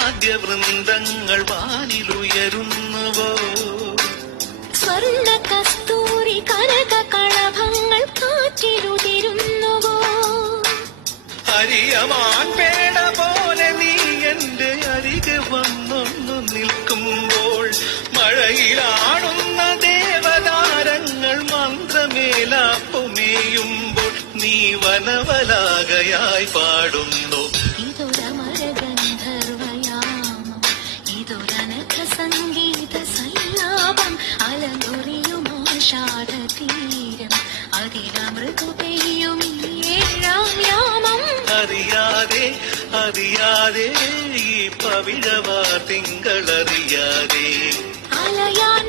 മൃദംഗാദിവാദ്യവൃന്ദങ്ങൾ വാനിലുയരുന്നുവോ സ്വർണ്ണ കസ്തൂരി കനക കളഭങ്ങൾ കാറ്റിലുതിരുന്നുവോ ഹരിയമാൻ പേട പോലെ നീ എന്റെ അരികെ വന്നൊന്നു നിൽക്കുമ്പോൾ മഴയിലാടുന്ന ദേവതാരങ്ങൾ മന്ത്രമേലാപ്പുമേയുമ്പോൾ നീ വനവലാകയായി പാടുന്നു. സംഗീത സല്ലാപം അലനൊറിയുമാഷാഢതീരം അതിലമൃതു പെയ്യും ഏഴാം യാമം. അറിയാതെ അറിയാതെ ഈ പവിഴവാ തിങ്കളറിയാതെ അലയാൻ